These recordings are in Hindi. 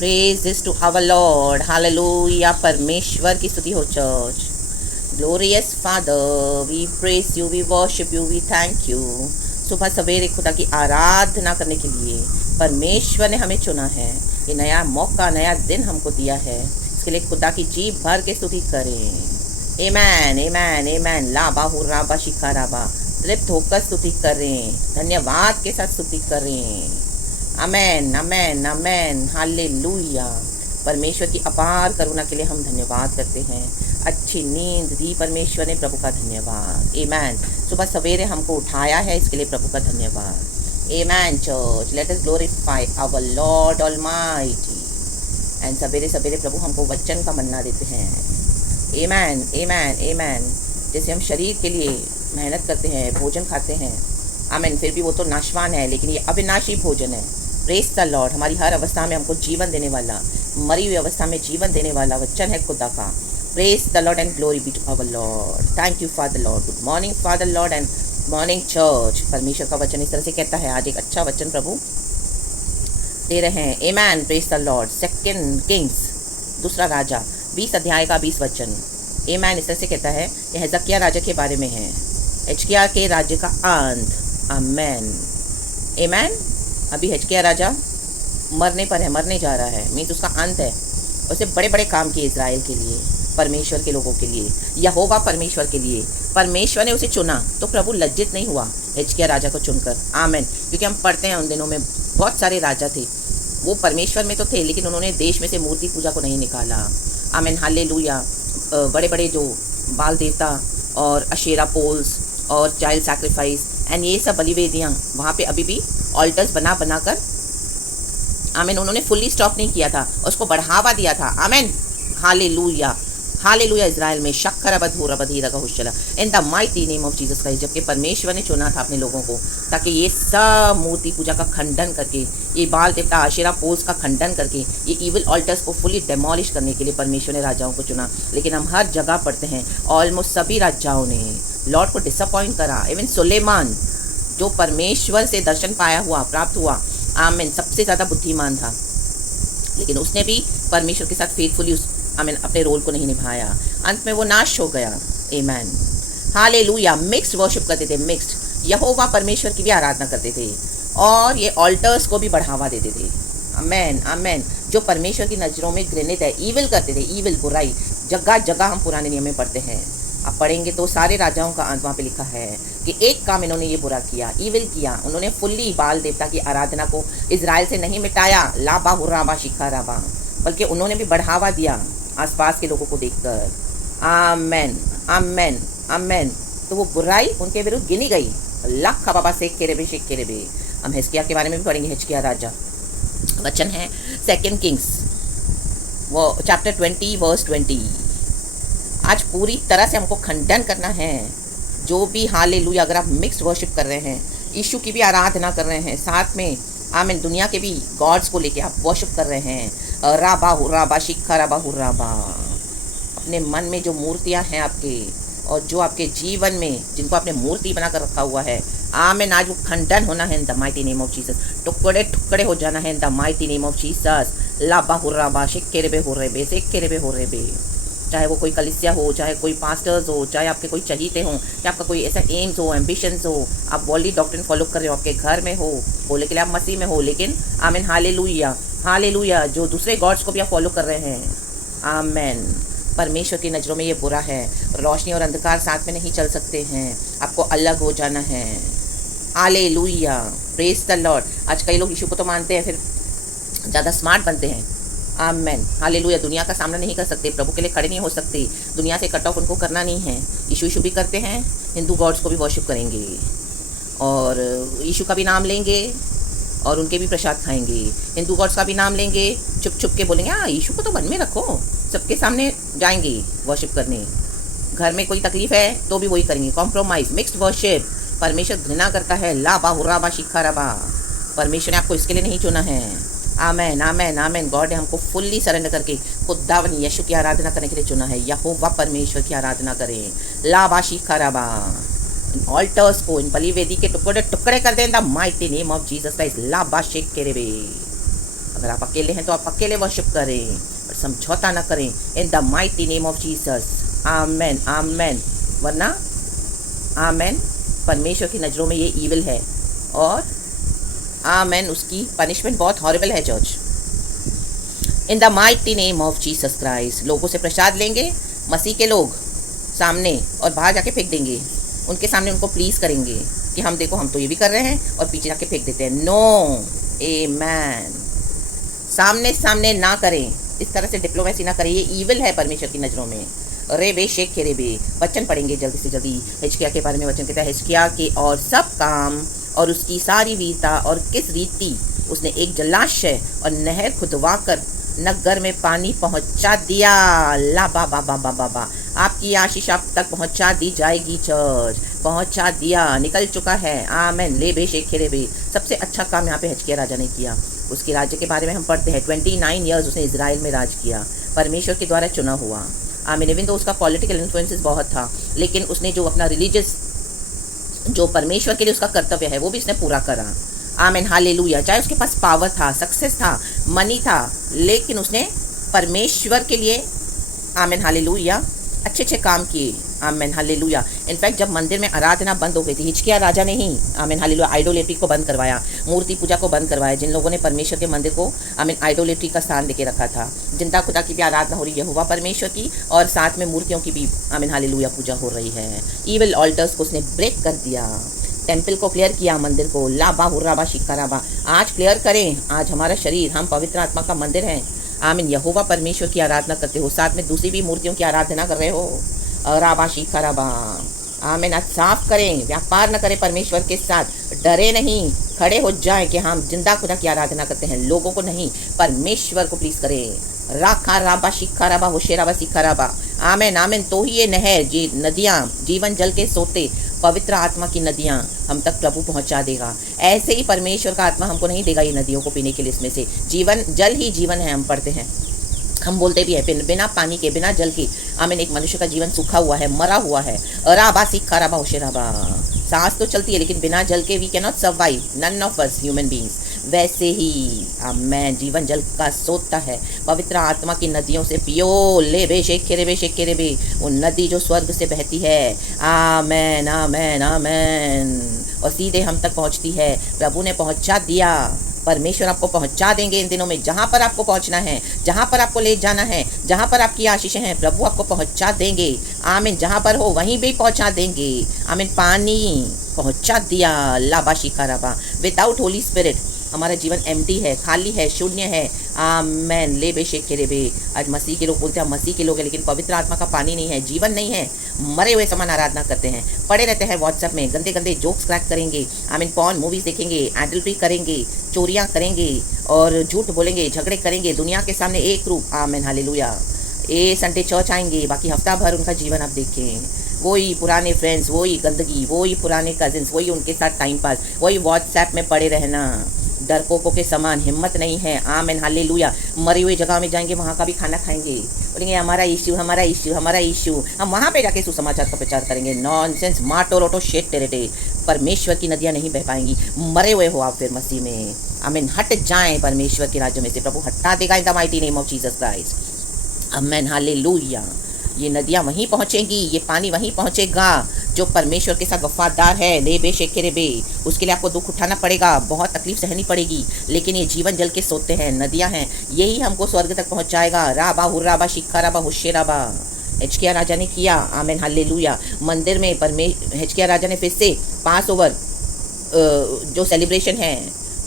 Praise this to our lord, hallelujah. परमेश्वर की स्तुति हो church. Glorious father, we praise you, we worship you, we thank you. सुबह सवेरे खुदा की आराधना करने के लिए परमेश्वर ने हमें चुना है। ये नया मौका, नया दिन हमको दिया है, इसके लिए खुदा की जी भर के स्तुति करें। एमैन एमैन एमैन, लाबा हुर्राबा शिकाराबा, तृप्त होकर स्तुति करें, धन्यवाद के साथ स्तुति करें। Amen amen amen, hallelujah. परमेश्वर की अपार करुणा के लिए हम धन्यवाद करते हैं। अच्छी नींद दी परमेश्वर ने, प्रभु का धन्यवाद। एमैन। सुबह सवेरे हमको उठाया है, इसके लिए प्रभु का धन्यवाद। Amen church, let us glorify our Lord Almighty. And सवेरे सवेरे प्रभु हमको वचन का मन्ना देते हैं। एमैन एमैन एमैन। जैसे हम शरीर के लिए मेहनत करते हैं, भोजन खाते हैं, आमेन, फिर भी वो तो नाशवान है, लेकिन ये अविनाशी भोजन है। Praise the Lord. हमारी हर अवस्था में हमको जीवन देने वाला, मरी हुई अवस्था में जीवन देने वाला वचन है खुदा का। Praise the lord and glory be to our lord. Thank you father lord. Good morning father lord and morning church. परमेश्वर का वचन इस तरह से कहता है। आज एक अच्छा वचन प्रभु दे रहे हैं। Amen, praise the Lord. Second Kings, दूसरा राजा 20 अध्याय का 20 वचन। एमैन इस तरह से कहता है। यह हिजकिय्याह राजा के बारे में है, हिजकिय्याह के राज्य का अंत। आमेन एमैन। अभी हिजकिय्याह राजा मरने पर है, मरने जा रहा है, मीन्स उसका अंत है। उसने बड़े बड़े काम किए इजराइल के लिए, परमेश्वर के लोगों के लिए, यहोवा परमेश्वर के लिए। परमेश्वर ने उसे चुना तो प्रभु लज्जित नहीं हुआ हिजकिय्याह राजा को चुनकर। आमेन। क्योंकि हम पढ़ते हैं उन दिनों में बहुत सारे राजा थे, वो परमेश्वर में तो थे, लेकिन उन्होंने देश में से मूर्ति पूजा को नहीं निकाला। आमेन, हालेलुया। बड़े बड़े जो बाल देवता और अशेरा पोल्स और चाइल्ड सैक्रिफाइस एंड ये सब बलिवेदियाँ वहाँ पे अभी भी ऑल्टर्स बना कर, आमेन, उन्होंने फुल्ली स्टॉप नहीं किया था, उसको बढ़ावा दिया था। आमेन, हालेलुया हालेलुया। इजराइल में शक्कर अबधूरबधीरगहुशला in the mighty name of Jesus Christ. जबकि परमेश्वर ने चुना था अपने लोगों को, ताकि ये सब मूर्ति पूजा का खंडन करके, ये बाल देवता आशेरा पोल्स का खंडन करके, ये इविल ऑल्टर्स को फुली डेमोलिश करने के लिए परमेश्वर ने राजाओं को चुना। लेकिन हम हर जगह पढ़ते हैं ऑलमोस्ट सभी राजाओं ने लॉर्ड को डिसअपॉइंट करा। इवन सुलेमान जो परमेश्वर से दर्शन पाया हुआ, प्राप्त हुआ, आमेन, सबसे ज़्यादा बुद्धिमान था, लेकिन उसने भी परमेश्वर के साथ फेथफुली आमेन अपने रोल को नहीं निभाया। अंत में वो नाश हो गया। आमेन, हालेलुया। मिक्स्ड वर्शिप करते थे, मिक्स्ड। यहोवा परमेश्वर की भी आराधना करते थे और ये ऑल्टर्स को भी बढ़ावा देते थे। आमेन आमेन। जो परमेश्वर की नज़रों में घृणित है, ईविल करते थे, ईविल, बुराई। जगह जगह हम पुराने नियम में पढ़ते हैं, आप पढ़ेंगे तो सारे राजाओं का अंत वहाँ पे लिखा है कि एक काम इन्होंने ये बुरा किया, ईविल किया। उन्होंने फुल्ली बाल देवता की आराधना को इजराइल से नहीं मिटाया, लाबा हुर्राबा शिखाराबा, बल्कि उन्होंने भी बढ़ावा दिया आसपास के लोगों को देखकर। आमेन आमेन आमेन। तो वो बुराई उनके विरुद्ध गिनी गई। लख बाबा शेख के रेबे। हम हिजकिय्याह के बारे में भी पढ़ेंगे। हिजकिय्याह राजा, वचन है सेकंड किंग्स, वो चैप्टर 20 वर्स 20। आज पूरी तरह से हमको खंडन करना है जो भी, हालेलुया, अगर आप मिक्स्ड वर्शिप कर रहे हैं, यीशु की भी आराधना कर रहे हैं, साथ में आमीन दुनिया के भी गॉड्स को लेके आप वर्शिप कर रहे हैं, राबा हुर्राबा शिखा राबा हुर्राबा, अपने मन में जो मूर्तियां हैं आपके और जो आपके जीवन में जिनको आपने मूर्ति बना कर रखा हुआ है, आमीन, आज वो खंडन होना है इन the mighty name of Jesus. टुकड़े टुकड़े हो जाना है इन the mighty name of Jesus. लाबा हुर्राबा शिक्के रेबे हो रेबे शिक्के रेबे हो रेबे। चाहे वो कोई कलिसिया हो, चाहे कोई पास्टर्स हो, चाहे आपके कोई चहीते हों, चाहे आपका कोई ऐसा एम्स हो, एम्बिशंस हो, आप वर्ल्डली डॉक्ट्रिन फॉलो कर रहे हो, आपके घर में हो, बोले के लिए आप मसीह में हो, लेकिन आमीन, हालेलुया हालेलुया, जो दूसरे गॉड्स को भी आप फॉलो कर रहे हैं, आमीन, परमेश्वर की नज़रों में ये बुरा है। रोशनी और अंधकार साथ में नहीं चल सकते हैं, आपको अलग हो जाना है। Hallelujah, praise the Lord. आज कई लोग यीशु को तो मानते हैं, फिर ज़्यादा स्मार्ट बनते हैं। आमेन, हालेलुया। दुनिया का सामना नहीं कर सकते, प्रभु के लिए खड़े नहीं हो सकते, दुनिया से कट ऑफ उनको करना नहीं है। यीशु भी करते हैं, हिंदू गॉड्स को भी वर्शिप करेंगे और यीशु का भी नाम लेंगे और उनके भी प्रसाद खाएंगे। हिंदू गॉड्स का भी नाम लेंगे, छुप छुप के बोलेंगे हाँ यीशु को तो मन में रखो, सबके सामने जाएंगे वर्शिप करने। घर में कोई तकलीफ है तो भी वही करेंगे, कॉम्प्रोमाइज़, मिक्स्ड वर्शिप। परमेश्वर घृणा करता है। लाबा हुर्राबा शिखा रबा। परमेश्वर ने आपको इसके लिए नहीं चुना है। आमेन आमेन आमेन। गॉड ने हमको फुल्ली सरेंडर करके खुदावन यीशु की आराधना करने के लिए चुना है। यहोवा परमेश्वर की आराधना करें। लाबा शिखा रबा। ऑल्टर्स को, इन बलिवेदी के टुकड़े टुकड़े कर दें the mighty name of Jesus Christ. लाबा शेख के रेबे। अगर आप अकेले हैं तो आप अकेले वर्शिप करें, और समझौता ना करें। In the mighty name of Jesus, amen amen. वरना आमेन, परमेश्वर की नज़रों में ये ईविल है, और आमेन, उसकी पनिशमेंट बहुत हॉरिबल है church. In the mighty name of Jesus Christ. लोगों से प्रसाद लेंगे, मसीह के लोग सामने, और बाहर जाके फेंक देंगे। उनके सामने उनको प्लीज़ करेंगे कि हम देखो, हम तो ये भी कर रहे हैं, और पीछे जाके फेंक देते हैं। नो, आमेन। सामने सामने ना करें, इस तरह से डिप्लोमेसी ना करें, ये ईविल है परमेश्वर की नज़रों में। रे बे शेख खेरे बे। वचन पढ़ेंगे जल्दी से जल्दी। हिजकिय्याह के बारे में वचन कहता है, हिजकिय्याह के और सब काम और उसकी सारी वीरता, और किस रीति उसने एक जलाशय और नहर खुदवा कर नगर में पानी पहुंचा दिया। ला बा बा बा बा बा बा। आपकी आशीष आप तक पहुंचा दी जाएगी चर्च, पहुंचा दिया, निकल चुका है। आमेन। ले बे शेख खेरे बे। सबसे अच्छा काम यहाँ पे हिजकिय्याह राजा ने किया। उसके राज्य के बारे में हम पढ़ते हैं, 29 ईयर्स उसने इजराइल में राज किया, परमेश्वर के द्वारा चुना हुआ। आमीन। इवन तो उसका पॉलिटिकल इन्फ्लुएंसेस बहुत था, लेकिन उसने जो अपना रिलीजियस, जो परमेश्वर के लिए उसका कर्तव्य है, वो भी उसने पूरा करा। आमीन, हालेलुया। चाहे उसके पास पावर था, सक्सेस था, मनी था, लेकिन उसने परमेश्वर के लिए, आमीन हालेलुया, अच्छे अच्छे काम किए। आमीन हालेलुया। इनफैक्ट जब मंदिर में आराधना बंद हो गई थी, हिजकिय्याह राजा ने ही, आमीन हालेलुया, आइडोलेट्री को बंद करवाया, मूर्ति पूजा को बंद करवाया। जिन लोगों ने परमेश्वर के मंदिर को, आमीन, आइडोलेट्री का स्थान देके रखा था, जिंदा खुदा की भी आराधना हो रही है, यहोवा परमेश्वर की, और साथ में मूर्तियों की भी, आमीन हालेलुया, पूजा हो रही है। ईविल ऑल्टर्स को उसने ब्रेक कर दिया, टेम्पल को क्लियर किया, मंदिर को। लाबा हुर्राबा शिकाराबा। आज क्लियर करें, आज हमारा शरीर, हम पवित्र आत्मा का मंदिर हैं। आमीन। यहोवा परमेश्वर की आराधना करते हो, साथ में दूसरी भी मूर्तियों की आराधना कर रहे हो। राबा शिकाराबा। आमीन। आज साफ करें, व्यापार न करें परमेश्वर के साथ, डरे नहीं, खड़े हो जाएं कि हम जिंदा खुदा की आराधना करते हैं, लोगों को नहीं, परमेश्वर को प्लीज करें। राखा राबा शिखा राबा होशेराबा शिखा राबा। आमीन आमीन। तो ही ये नहर, जी नदियाँ, जीवन जल के सोते, पवित्र आत्मा की नदियाँ हम तक प्रभु पहुंचा देगा। ऐसे ही परमेश्वर का आत्मा हमको नहीं देगा ये नदियों को पीने के लिए, इसमें से जीवन, जल ही जीवन है। हम पढ़ते हैं, हम बोलते भी है, बिना पानी के, बिना जल के, आमीन, एक मनुष्य का जीवन सूखा हुआ है, मरा हुआ है। राबा सीखा राबा होशेराबा। सांस तो चलती है, लेकिन बिना जल के we can not survive, none of us human beings. वैसे ही आमीन, जीवन जल का सोता है, पवित्र आत्मा की नदियों से पियो। ले बे शेख खेरे बे, वो नदी जो स्वर्ग से बहती है। आमीन आमीन आमीन। और सीधे हम तक पहुंचती है। प्रभु ने पहुंचा दिया, परमेश्वर आपको पहुंचा देंगे इन दिनों में। जहां पर आपको पहुंचना है, जहां पर आपको ले जाना है, जहां पर आपकी आशीषें हैं, प्रभु आपको पहुंचा देंगे। आमीन। जहां पर हो वहीं भी पहुंचा देंगे। आमीन। पानी पहुंचा दिया। लाबा शिखा राबा। विदाउट होली स्पिरिट हमारा जीवन एम्प्टी है, खाली है, शून्य है। आमीन। ले बे शेख खेरे बे। आज मसीह के लोग बोलते हैं मसीह के लोग हैं, लेकिन पवित्र आत्मा का पानी नहीं है, जीवन नहीं है, मरे हुए समान आराधना करते हैं, पड़े रहते हैं व्हाट्सएप में, गंदे गंदे जोक्स क्रैक करेंगे। आमीन। पॉर्न मूवीज देखेंगे, एडल्ट्री करेंगे, चोरियां करेंगे, और झूठ बोलेंगे, झगड़े करेंगे, दुनिया के सामने एक रूप। आमीन हालेलुया। ए संडे चर्च आएंगे, बाकी हफ्ता भर उनका जीवन आप देखें, वही पुराने फ्रेंड्स, वही गंदगी, वही पुराने कजिन्स, वही उनके साथ टाइम पास, वही व्हाट्सएप में पड़े रहना, डरपोकों के समान, हिम्मत नहीं है। आमीन हालेलुया। मरी हुई जगह में जाएंगे, वहाँ का भी खाना खाएंगे, बोलेंगे हमारा इश्यू, हमारा इश्यू, हमारा इश्यू। हम वहाँ पे जाके सुसमाचार का प्रचार करेंगे। नॉनसेंस, माटो रोटो शेट टेरेटे। परमेश्वर की नदियाँ नहीं बह पाएंगी। मरे हुए हो आप फिर मसीह में। आमीन। हट जाएं परमेश्वर के राज्य में से, प्रभु हटा देगा इन the mighty name of Jesus Christ. आमीन हालेलुया। ये नदियाँ वहीं पहुँचेंगी, ये पानी वहीं पहुँचेगा जो परमेश्वर के साथ वफादार है। ले बे शेखेरे बे। उसके लिए आपको दुख उठाना पड़ेगा, बहुत तकलीफ सहनी पड़ेगी, लेकिन ये जीवन जल के सोते हैं, नदियाँ हैं, यही हमको स्वर्ग तक पहुँचाएगा। राबा हुर्राबा शिखा राबा होशेराबा। हिजकिय्याह राजा ने किया। आमीन हालेलुया। मंदिर में हिजकिय्याह राजा ने फिर से पास ओवर जो सेलिब्रेशन है,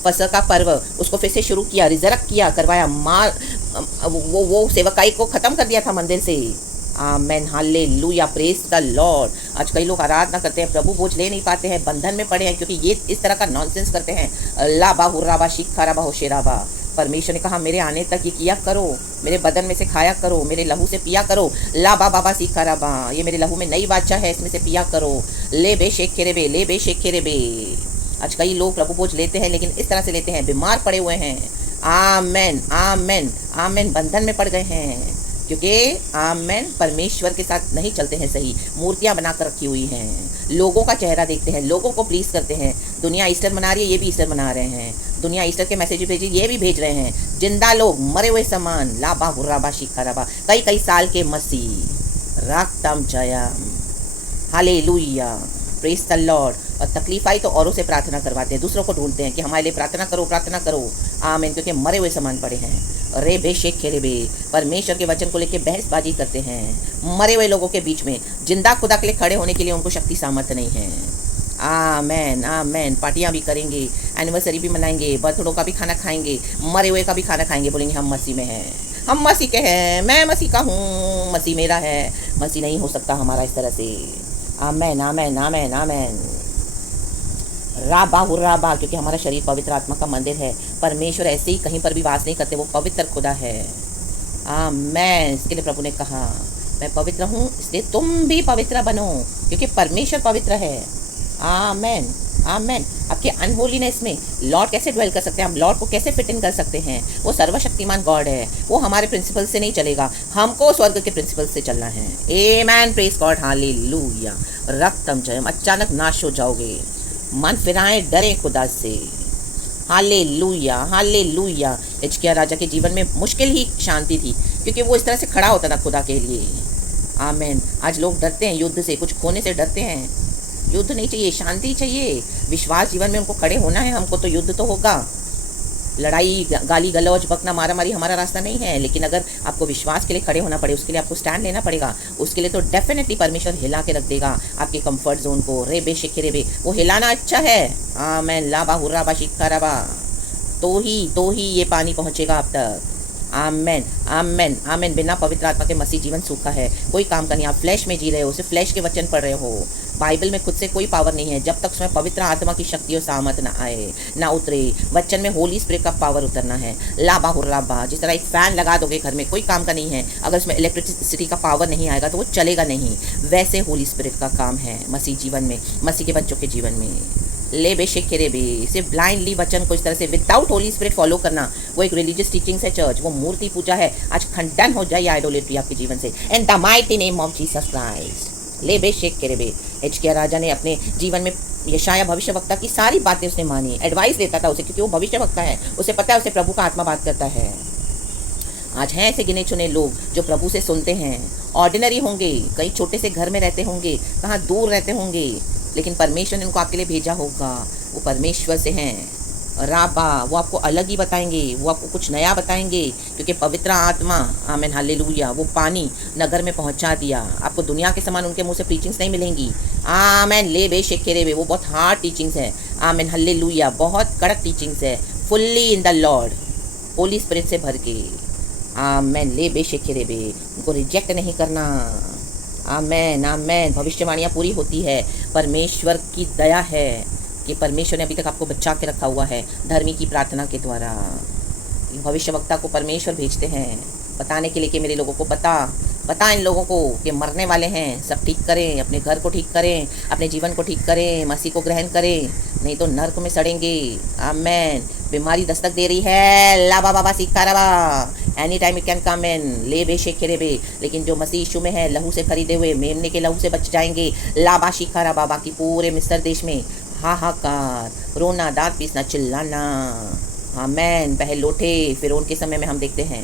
फसह का पर्व, उसको फिर से शुरू किया, रिजरक्ट किया, करवाया। वो सेवकाई को ख़त्म कर दिया था मंदिर से। Amen hallelujah. Praise the Lord. आज कई लोग आराधना करते हैं, प्रभु बोझ ले नहीं पाते हैं, बंधन में पड़े हैं, क्योंकि ये इस तरह का नॉनसेंस करते हैं। लाबा हुर्राबा शिखा राबा होशेराबा। परमेश्वर ने कहा मेरे आने तक ये किया करो, मेरे बदन में से खाया करो, मेरे लहू से पिया करो। लाबा बाबा शिखा राबा। ये मेरे लहू में नई वाचा है, इसमें से पिया करो। ले बे शेख खेरे बे, ले बे शेख खेरे बे। आज कई लोग प्रभु बोझ लेते हैं, लेकिन इस तरह से लेते हैं, बीमार पड़े हुए हैं। आमेन आमेन आमेन। बंधन में पड़ गए हैं, क्योंकि आमेन परमेश्वर के साथ नहीं चलते हैं सही, मूर्तियां बनाकर रखी हुई हैं, लोगों का चेहरा देखते हैं, लोगों को प्लीज करते हैं। दुनिया ईस्टर मना रही है, ये भी ईस्टर मना रहे हैं। दुनिया ईस्टर के मैसेज भेजी, ये भी भेज रहे हैं। जिंदा लोग, मरे हुए सामान, लाबा हुर्राबा शिखराबा, कई कई साल के मसीह, राक्तम Jayam, hallelujah, praise the lord. और तकलीफ आई तो औरों से प्रार्थना करवाते हैं, दूसरों को ढूंढते हैं कि हमारे लिए प्रार्थना करो, प्रार्थना करो। आमीन, क्योंकि मरे हुए सामान पड़े हैं। रे बे शेख खेरे बे, परमेश्वर के वचन को लेकर बहसबाजी करते हैं। मरे हुए लोगों के बीच में जिंदा खुदा के लिए खड़े होने के लिए उनको शक्ति सामर्थ्य नहीं है। आमेन आमेन। पार्टियां भी करेंगे, एनिवर्सरी भी मनाएंगे, बर्थडे का भी खाना खाएंगे, मरे हुए का भी खाना खाएंगे, बोलेंगे हम मसीह में हैं, हम मसीह के हैं, मैं मसीह का हूँ, मसीह मेरा है। मसीह नहीं हो सकता हमारा इस तरह से। आमेन आमेन आमेन आमेन। राबा हुर्राबा, क्योंकि हमारा शरीर पवित्र आत्मा का मंदिर है। परमेश्वर ऐसे ही कहीं पर भी वास नहीं करते, वो पवित्र खुदा है। आमेन। इसके लिए प्रभु ने कहा मैं पवित्र हूँ, इसलिए तुम भी पवित्र बनो, क्योंकि परमेश्वर पवित्र है। आमेन आमेन। आपके अनहोलीनेस में लॉर्ड कैसे ड्वेल कर सकते हैं, हम लॉर्ड को कैसे फिट इन कर सकते हैं? वो सर्वशक्तिमान गॉड है, वो हमारे प्रिंसिपल से नहीं चलेगा, हमको स्वर्ग के प्रिंसिपल से चलना है। आमेन, प्रेज गॉड, हालेलुया। रक्तम जयम, अचानक नाश हो जाओगे, मन फिराए, डरे खुदा से। Hallelujah hallelujah. हिजकिय्याह राजा के जीवन में मुश्किल ही शांति थी, क्योंकि वो इस तरह से खड़ा होता था खुदा के लिए। आमेन। आज लोग डरते हैं युद्ध से, कुछ खोने से डरते हैं। युद्ध नहीं चाहिए, शांति चाहिए। विश्वास जीवन में उनको खड़े होना है, हमको तो युद्ध तो होगा। लड़ाई, गाली गलौज, बकना, मारा मारी हमारा रास्ता नहीं है। लेकिन अगर आपको विश्वास के लिए खड़े होना पड़े, उसके लिए आपको स्टैंड लेना पड़ेगा। उसके लिए तो डेफिनेटली परमेश्वर हिला के रख देगा आपके कंफर्ट जोन को। रे बे शिखे रे बे, वो हिलाना अच्छा है। आमेन। लाबा हुर्राबा शिखराबा, तो ही ये पानी पहुंचेगा आप तक। आमेन आमेन आमेन। बिना पवित्र आत्मा के मसीह जीवन सूखा है, कोई काम का नहीं। आप फ्लैश में जी रहे हो, सिर्फ फ्लैश के वचन पढ़ रहे हो। बाइबल में खुद से कोई पावर नहीं है जब तक उसमें पवित्र आत्मा की शक्ति और सामर्थ ना आए, ना उतरे। वचन में होली स्पिरिट का पावर उतरना है। लाबा हुर्राबा, जिस तरह एक फैन लगा दोगे घर में, कोई काम का नहीं है, अगर उसमें इलेक्ट्रिसिटी का पावर नहीं आएगा तो वो चलेगा नहीं। वैसे होली स्पिरिट का काम है मसीह जीवन में, मसीह के बच्चों के जीवन में। ले बे शेख खेरे बे, सिर्फ ब्लाइंडली वचन को इस तरह से विदाउट होली स्पिरिट फॉलो करना, वो एक रिलीजियस टीचिंग्स है चर्च, वो मूर्ति पूजा है। आज खंडन हो जाए आइडोलेट्री आपके जीवन से, इन the mighty name of Jesus Christ. ले बे शेख खेरे बे। हिजकिय्याह राजा ने अपने जीवन में यशाया भविष्यवक्ता की सारी बातें उसने मानी, एडवाइस देता था उसे, क्योंकि वो भविष्यवक्ता है, उसे पता है उसे प्रभु का आत्मा बात करता है। आज हैं ऐसे गिने चुने लोग जो प्रभु से सुनते हैं, ऑर्डिनरी होंगे, कहीं छोटे से घर में रहते होंगे, कहाँ दूर रहते होंगे, लेकिन परमेश्वर ने उनको आपके लिए भेजा होगा। वो परमेश्वर से हैं। राबा, वो आपको अलग ही बताएंगे, वो आपको कुछ नया बताएंगे, क्योंकि पवित्र आत्मा, आमेन हालेलुया, वो पानी नगर में पहुंचा दिया। आपको दुनिया के समान उनके मुंह से टीचिंग्स नहीं मिलेंगी। आमेन। ले बे शेखेरे बे, वो बहुत हार्ड टीचिंग्स है। आमेन हालेलुया, बहुत कड़क टीचिंग्स है। Fully in the Lord, Holi spirit से भर के। आमेन। ले बे शेखेरे बे, उनको रिजेक्ट नहीं करना। आमेन आमेन। भविष्यवाणियाँ पूरी होती है। परमेश्वर की दया है कि परमेश्वर ने अभी तक आपको बचा के रखा हुआ है धर्मी की प्रार्थना के द्वारा। भविष्यवक्ता को परमेश्वर भेजते हैं बताने के लिए कि मेरे लोगों को पता इन लोगों को कि मरने वाले हैं, सब ठीक करें, अपने घर को ठीक करें, अपने जीवन को ठीक करें, मसीह को ग्रहण करें, नहीं तो नर्क में सड़ेंगे। आमेन। बीमारी दस्तक दे रही है, लाबा बाबा सिक्का रबा, any time it can come in. ले बे शेखेरे बे, लेकिन जो मसीह यीशु में है, लहू से खरीदे हुए, मेमने के लहू से बच जाएंगे। लाबा शिखा रबा। बाकी पूरे मिस्र देश में हाहाकार, रोना, दांत पीसना, चिल्लाना। आमेन। पहलोठे फिरौन के समय में हम देखते हैं,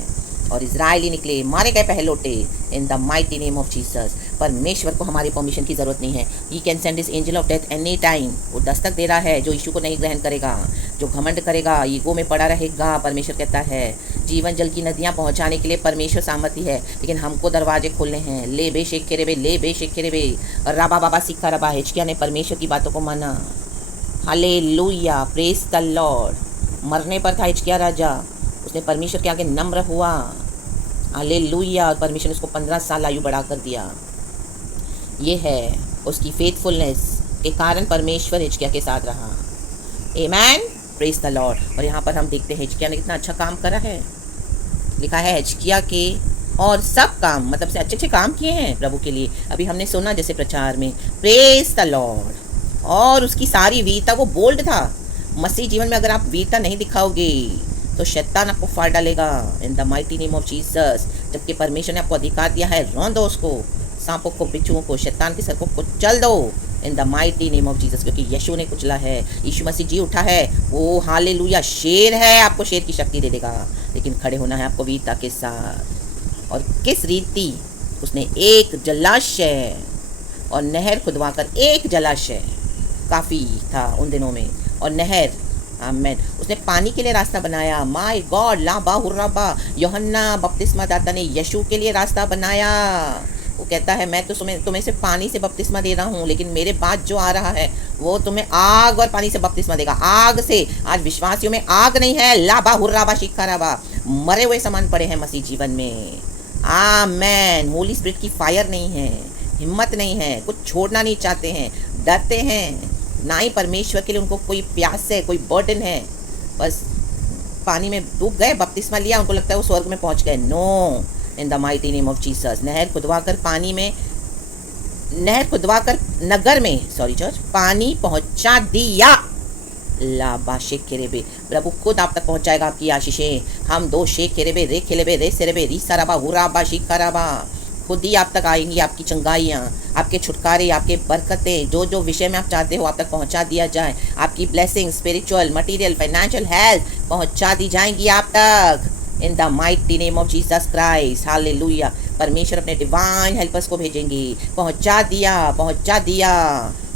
और इजराइली निकले, मारे गए पहलोटे in the mighty name of Jesus. परमेश्वर को हमारी परमिशन की ज़रूरत नहीं है। He can send his angel of death any time. वो दस्तक दे रहा है। जो यीशु को नहीं ग्रहण करेगा, जो घमंड करेगा, ईगो में पड़ा रहेगा, परमेश्वर कहता है जीवन जल की नदियाँ पहुँचाने के लिए परमेश्वर सामर्थ्य है, लेकिन हमको दरवाजे खोलने हैं। ले बे शेख खेरे बे, ले बे शेख खेरे बे। राबा बाबा सिक्का रबा। हिजकिय्याह ने परमेश्वर की बातों को माना। Hallelujah, praise the Lord. मरने पर था हिजकिय्याह राजा, उसने परमेश्वर के आगे नम्र हुआ। हालेलुया। और परमेश्वर ने उसको 15 साल आयु बढ़ा कर दिया। ये है उसकी फेथफुलनेस के कारण परमेश्वर हिजकिय्याह के साथ रहा। आमेन, प्रेज द लॉर्ड। और यहाँ पर हम देखते हैं हिजकिय्याह ने कितना अच्छा काम करा है। लिखा है हिजकिय्याह के और सब काम, मतलब से अच्छे अच्छे काम किए हैं प्रभु के लिए। अभी हमने सुना जैसे प्रचार में, प्रेज द लॉर्ड। और उसकी सारी वीरता, वो बोल्ड था। मसीह जीवन में अगर आप वीरता नहीं दिखाओगे तो शैतान आपको फाड़ डालेगा इन the mighty name of Jesus. जबकि परमेश्वर ने आपको अधिकार दिया है, रौंदो उसको, सांपों को, बिच्छुओं को, शैतान के सर को कुचल दो इन the mighty name of Jesus, क्योंकि यीशु ने कुचला है, यीशु मसीह जी उठा है, वो हालेलुया शेर है, आपको शेर की शक्ति दे देगा, लेकिन खड़े होना है आपको वीरता के साथ। और किस रीति उसने एक जलाशय और नहर खुदवाकर, एक जलाशय काफ़ी था उन दिनों में, और नहर, आमेन, उसने पानी के लिए रास्ता बनाया। माय गॉड, लाबा हुर्राबा, यूहन्ना बपतिस्मा दाता ने यीशु के लिए रास्ता बनाया। वो कहता है मैं तो तुम्हें सिर्फ पानी से बपतिस्मा दे रहा हूँ, लेकिन मेरे बाद जो आ रहा है वो तुम्हें आग और पानी से बपतिस्मा देगा, आग से। आज विश्वासियों में आग नहीं है, लाबा हुर्राबा शिखाराबा, मरे हुए समान पड़े हैं मसीह जीवन में। आमेन। होली स्पिरिट की फायर नहीं है, हिम्मत नहीं है, कुछ छोड़ना नहीं चाहते हैं, डरते हैं, ना ही परमेश्वर के लिए उनको कोई प्यास है, कोई बर्डन है। बस पानी में डूब गए, बपतिस्मा लिया, उनको लगता है वो स्वर्ग में पहुंच गए। No, in the mighty name of Jesus. नहर खुदवाकर पानी में, नहर खुदवाकर नगर में, सॉरी चर्च, पानी पहुंचा दिया। लाबा शेख खेरेबे, प्रभु खुद आप तक पहुंचाएगा आपकी आशीषें। हम दो शेख खेरेबे, रे खेलेबे, रे सेरेबे, री साराबा, हुराबा शिखाराबा, खुद ही आप तक आएंगी। आपकी चंगाइयाँ, आपके छुटकारे, आपके बरकतें, जो जो विषय में आप चाहते हो आप तक पहुंचा दिया जाए। आपकी blessing, spiritual, material, financial, health पहुंचा दी जाएंगी आप तक, इन the mighty name of Jesus Christ. Hallelujah. परमेश्वर अपने डिवाइन हेल्पर्स को भेजेंगे। पहुंचा दिया, पहुंचा दिया।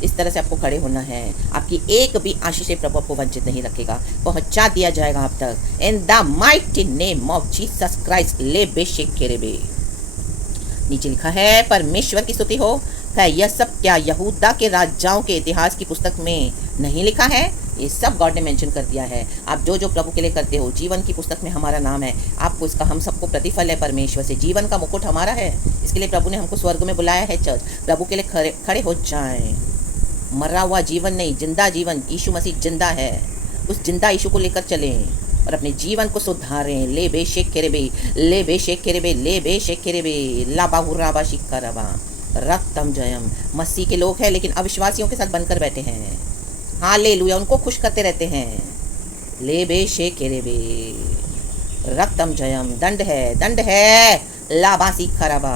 इस तरह से आपको खड़े होना है। आपकी एक भी आशीष से प्रभु आपको वंचित नहीं रखेगा, पहुंचा दिया जाएगा आप तक, इन the mighty name of Jesus Christ. ले बेशेक खेरेबे। नीचे लिखा है परमेश्वर की स्तुति हो। क्या यह सब क्या यहूदा के राजाओं के इतिहास की पुस्तक में नहीं लिखा है? ये सब गॉड ने मेंशन कर दिया है। आप जो जो प्रभु के लिए करते हो, जीवन की पुस्तक में हमारा नाम है। आपको इसका, हम सबको प्रतिफल है परमेश्वर से। जीवन का मुकुट हमारा है, इसके लिए प्रभु ने हमको स्वर्ग में बुलाया है। चर्च, प्रभु के लिए खड़े हो जाएं। मरा हुआ जीवन नहीं, जिंदा जीवन। यीशु मसीह जिंदा है, उस जिंदा यीशु को लेकर चलें और अपने जीवन को सुधारें। ले बेशेक केरेबे, ले बेशेक केरेबे, ले बेशेक केरेबे, लाबा हुर्राबा शिक्काराबा, रक्तम जयम। मसीह के लोग हैं लेकिन अविश्वासियों के साथ बनकर बैठे हैं। हालेलुया, उनको खुश करते रहते हैं। ले बेशेक केरेबे, रक्तम जयम। दंड है, दंड है, लाबा शिक्काराबा।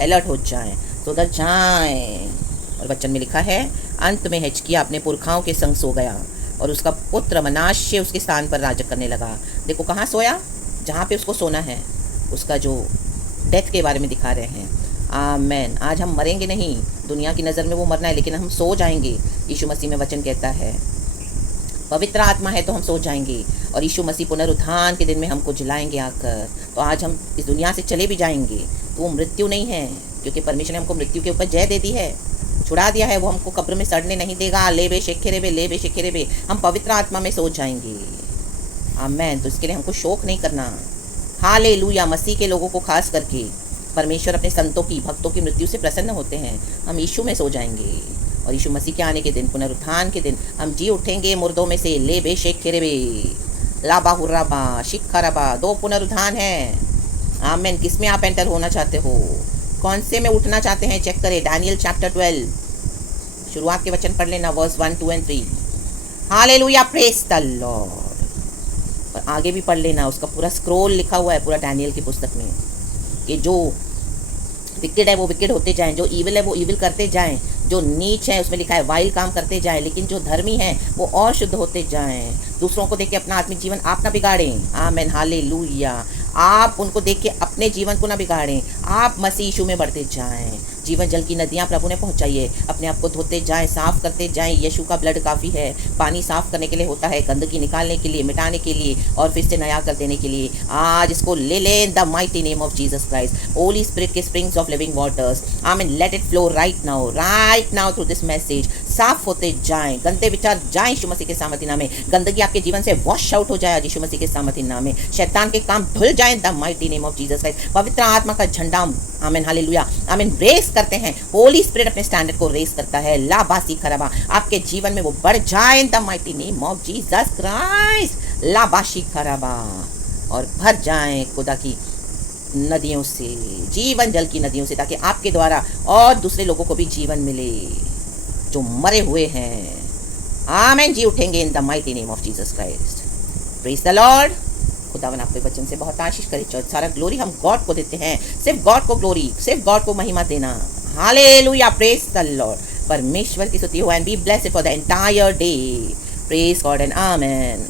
अलर्ट हो जाएं, सुधर जाएं। और वचन में लिखा है, अंत में हिजकिय्याह अपने पुरखाओं के संग सो गया और उसका पुत्र मनाश्य उसके स्थान पर राज करने लगा। देखो कहाँ सोया, जहाँ पे उसको सोना है। उसका जो डेथ के बारे में दिखा रहे हैं। आमेन। आज हम मरेंगे नहीं, दुनिया की नज़र में वो मरना है, लेकिन हम सो जाएंगे। यीशु मसीह में वचन कहता है, पवित्र आत्मा है तो हम सो जाएंगे और यीशु मसीह पुनरुत्थान के दिन में हमको जिलाएंगे आकर। तो आज हम इस दुनिया से चले भी जाएंगे तो वो मृत्यु नहीं है, क्योंकि परमेश्वर ने हमको मृत्यु के ऊपर जय दे दी है, छुड़ा दिया है। वो हमको कब्र में सड़ने नहीं देगा। ले बे शेखेरे बे, ले बे शेखेरे बे। हम पवित्र आत्मा में सो जाएंगे। आमेन। तो इसके लिए हमको शोक नहीं करना। हालेलुया। मसीह के लोगों को खास करके परमेश्वर अपने संतों की, भक्तों की मृत्यु से प्रसन्न होते हैं। हम यीशु में सो जाएंगे और यीशु मसीह के आने के दिन, पुनरुत्थान के दिन हम जी उठेंगे मुर्दों में से। ले बे शेखेरे बे, लाबा हुर्राबा शिक्काराबा। 2 पुनरुत्थान हैं। आमेन। किस में आप एंटर होना चाहते हो, कौन से में उठना चाहते हैं, चेक करें। डैनियल चैप्टर 12 शुरुआत के वचन पढ़ लेना, verse 1, 2 and 3। Hallelujah, praise the lord. और आगे भी पढ़ लेना, उसका पूरा स्क्रोल लिखा हुआ है पूरा डैनियल की पुस्तक में, कि जो विकेड है वो विकेड होते जाएं, जो ईविल है वो ईविल करते जाएं, जो नीच है उसमें लिखा है वाइल काम करते जाएं, लेकिन जो धर्मी हैं वो और शुद्ध होते जाएं। दूसरों को देख के अपना आत्मिक जीवन आप ना बिगाड़ें। आमेन। हालेलुया। आप उनको देख के अपने जीवन को ना बिगाड़ें, आप मसीह यीशु में बढ़ते जाएं। जीवन जल की नदियाँ प्रभु ने पहुँचाई है। अपने आप को धोते जाएं, साफ करते जाएं। यीशु का ब्लड काफ़ी है। पानी साफ करने के लिए होता है, गंदगी निकालने के लिए, मिटाने के लिए और फिर से नया कर देने के लिए। आज इसको ले लें, the mighty name of Jesus Christ. Holi spirit के स्प्रिंग्स ऑफ लिविंग वाटर्स, आमीन, let it flow right now through this message. साफ होते जाएं, गंदे विचार जाएं यीशु मसीह के सामर्थ्य नाम में। गंदगी आपके जीवन से वॉश आउट हो जाए यीशु मसीह के सामर्थ्य नाम में। शैतान के काम धुल जाएं, the mighty name of Jesus Christ. पवित्र आत्मा का झंडा, आमीन, हालेलुया, आमीन, रेस करते हैं। होली स्पिरिट अपने स्टैंडर्ड को रेस करता है। लाबासी खराबा आपके जीवन में वो बढ़ जाए, the mighty name of Jesus Christ. लाबाशी खराबा और भर जाएं खुदा की नदियों से, जीवन जल की नदियों से, ताकि आपके द्वारा और दूसरे लोगों को भी जीवन मिले जो मरे हुए हैं। आमीन। जी उठेंगे इन the mighty name of Jesus Christ. Praise the Lord. खुदावन आपके वचन से बहुत आशीष करे। चौथ सारा ग्लोरी हम गॉड को देते हैं। सिर्फ गॉड को ग्लोरी, सिर्फ गॉड को महिमा देना। Hallelujah, praise the Lord. परमेश्वर की स्तुति हो, and be blessed for the entire day. Praise God and amen.